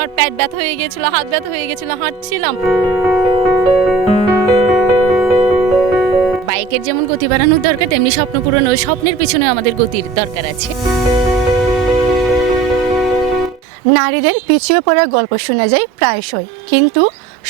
আমার পেট ব্যথা হয়ে গিয়েছিল, হাত ব্যথা হয়ে গিয়েছিল, হাঁটছিলাম। বাইকের যেমন গতি বাড়ানোর দরকার, তেমনি স্বপ্ন পূরণ, ওই স্বপ্নের পিছনে আমাদের গতির দরকার আছে। নারীদের পিছিয়ে পড়ার গল্প শোনা যায় প্রায়শই, কিন্তু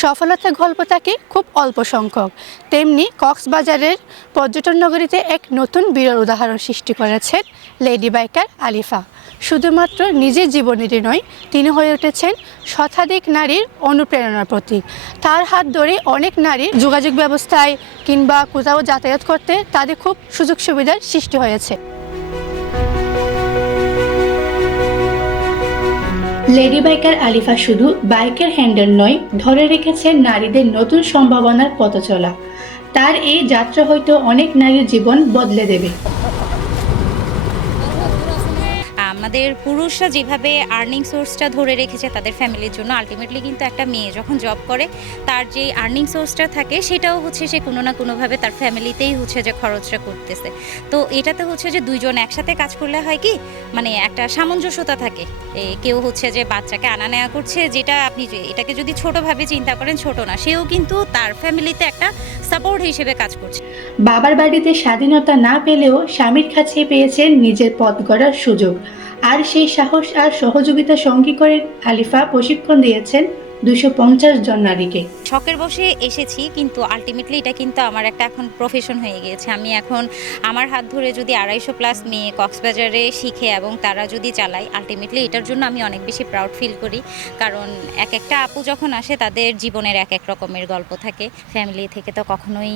সফলতার গল্প থাকে খুব অল্প সংখ্যক। তেমনি কক্সবাজারের পর্যটন নগরীতে এক নতুন বিরল উদাহরণ সৃষ্টি করেছেন লেডি বাইকার আলিফা। শুধুমাত্র নিজের জীবনেরই নয়, তিনি হয়ে উঠেছেন শতাধিক নারীর অনুপ্রেরণার প্রতীক। তার হাত ধরে অনেক নারীর যোগাযোগ ব্যবস্থায় কিংবা কোথাও যাতায়াত করতে তাদের খুব সুযোগ সুবিধার সৃষ্টি হয়েছে। লেডি বাইকার আলিফা শুধু বাইকের হ্যান্ডেল নয়, ধরে রেখেছেন নারীদের নতুন সম্ভাবনার পথ চলা। তার এই যাত্রা হয়তো অনেক নারীর জীবন বদলে দেবে। আমাদের পুরুষরা যেভাবে আর্নিং সোর্সটা ধরে রেখেছে তাদের ফ্যামিলির জন্য, আলটিমেটলি কিন্তু একটা মেয়ে যখন জব করে তার যে আর্নিং সোর্সটা থাকে সেটাও হচ্ছে সে কোনো না কোনোভাবে তার ফ্যামিলিতেই হচ্ছে যে খরচটা করতেছে। তো এটাতে হচ্ছে যে দুইজন একসাথে কাজ করলে হয় কি, মানে একটা সামঞ্জস্যতা থাকে। কেউ হচ্ছে যে বাচ্চাকে আনা নেওয়া করছে, যেটা আপনি এটাকে যদি ছোটোভাবে চিন্তা করেন ছোট না, সেও কিন্তু তার ফ্যামিলিতে একটা সাপোর্ট হিসেবে কাজ করছে। বাবার বাড়িতে স্বাধীনতা না পেলেও স্বামীর কাছে পেয়েছেন নিজের পথ গড়ার সুযোগ। আর সেই সাহস আর সহযোগিতা সঙ্গী করে আলিফা প্রশিক্ষণ দিয়েছেন 250 জন নারীকে। শখের বসে এসেছি, কিন্তু আলটিমেটলি এটা কিন্তু আমার একটা এখন প্রফেশন হয়ে গিয়েছে। আমি এখন আমার হাত ধরে যদি 250+ মেয়ে কক্সবাজারে শিখে এবং তারা যদি চালায়, আলটিমেটলি এটার জন্য আমি অনেক বেশি প্রাউড ফিল করি। কারণ এক একটা আপু যখন আসে তাদের জীবনের এক এক রকমের গল্প থাকে। ফ্যামিলি থেকে তো কখনোই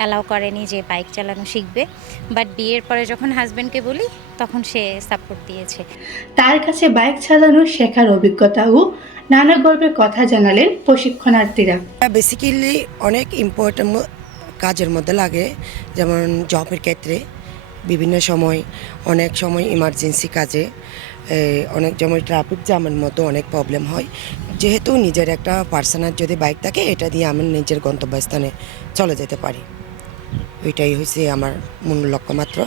অ্যালাউ করেনি যে বাইক চালানো শিখবে, বাট বিয়ের পরে যখন হাজব্যান্ডকে বলি তখন সে সাপোর্ট দিয়েছে। তার কাছে বাইক চালানো শেখার অভিজ্ঞতা ও নানা গল্পের কথা জানালেন প্রশিক্ষণার্থীরা। বেসিক্যালি অনেক ইম্পর্টেন্ট কাজের মধ্যে লাগে, যেমন জবের ক্ষেত্রে বিভিন্ন সময়, অনেক সময় ইমার্জেন্সি কাজে, অনেক সময় ট্রাফিক জ্যামের মতো অনেক প্রবলেম হয়। যেহেতু নিজের একটা পার্সোনাল যদি বাইক থাকে, এটা দিয়ে আমি নিজের গন্তব্যস্থানে চলে যেতে পারি। ওইটাই হচ্ছে আমার মূল লক্ষ্যমাত্র।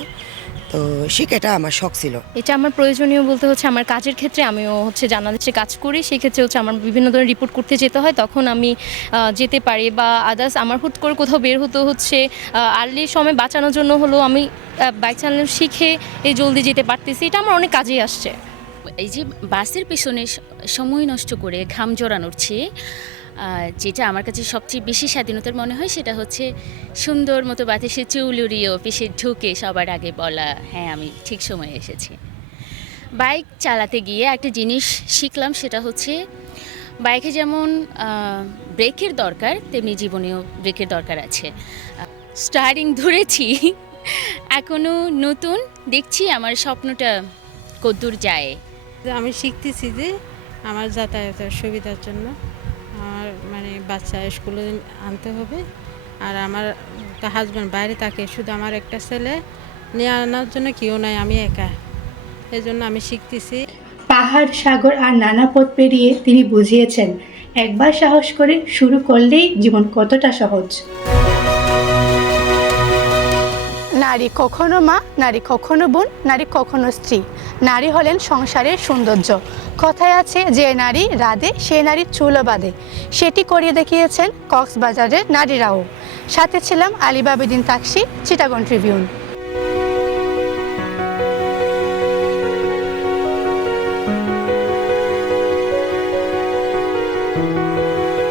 তো শিখাটা আমার শখ ছিল। এটা আমার প্রয়োজনীয় বলতে হচ্ছে আমার কাজের ক্ষেত্রে, আমিও হচ্ছে জানালাতে কাজ করি, সেই ক্ষেত্রে হচ্ছে আমার বিভিন্ন ধরনের রিপোর্ট করতে যেতে হয়, তখন আমি যেতে পারি। বা আদার্স আমার হুট করে কোথাও বের হতে হচ্ছে, আর্লি সময় বাঁচানোর জন্য হলো আমি বাইক চালানো শিখে এই জলদি যেতে পারতেছি। এটা আমার অনেক কাজেই আসছে। এই যে বাসের পেছনে সময় নষ্ট করে ঘাম জড়ানোর চেয়ে যেটা আমার কাছে সবচেয়ে বেশি স্বাধীনতার মনে হয়, সেটা হচ্ছে সুন্দর মতো বাতাসে চুল উড়িয়ে অফিসে ঢুকে সবার আগে বলা, হ্যাঁ আমি ঠিক সময়ে এসেছি। বাইক চালাতে গিয়ে একটা জিনিস শিখলাম, সেটা হচ্ছে বাইকে যেমন ব্রেকের দরকার, তেমনি জীবনেও ব্রেকের দরকার আছে। স্টারিং ধরেছি, এখনও নতুন, দেখছি আমার স্বপ্নটা কদ্দূর যায়। আমি শিখতেছি যে আমার যাতায়াতের সুবিধার জন্য আমার মানে বাচ্চা স্কুলে আনতে হবে, আর আমার হাজব্যান্ড বাইরে থাকে, শুধু আমার একটা ছেলে নিয়ে আনার জন্য কেউ নাই, আমি একা, এই জন্য আমি শিখতেছি। পাহাড়, সাগর আর নানা পথ পেরিয়ে তিনি বুঝিয়েছেন, একবার সাহস করে শুরু করলেই জীবন কতটা সহজ। নারী কখনো মা, নারী কখনো বোন, নারী কখনো স্ত্রী, নারী হলেন সংসারের সৌন্দর্য। কথায় আছে, যে নারী রাধে সে নারীর চুলও বাঁধে। সেটি করিয়ে দেখিয়েছেন কক্সবাজারের নারীরাও। সাথে ছিলাম আলিবা আবেদিন তাকসি, চিটাগং ট্রিবিউন।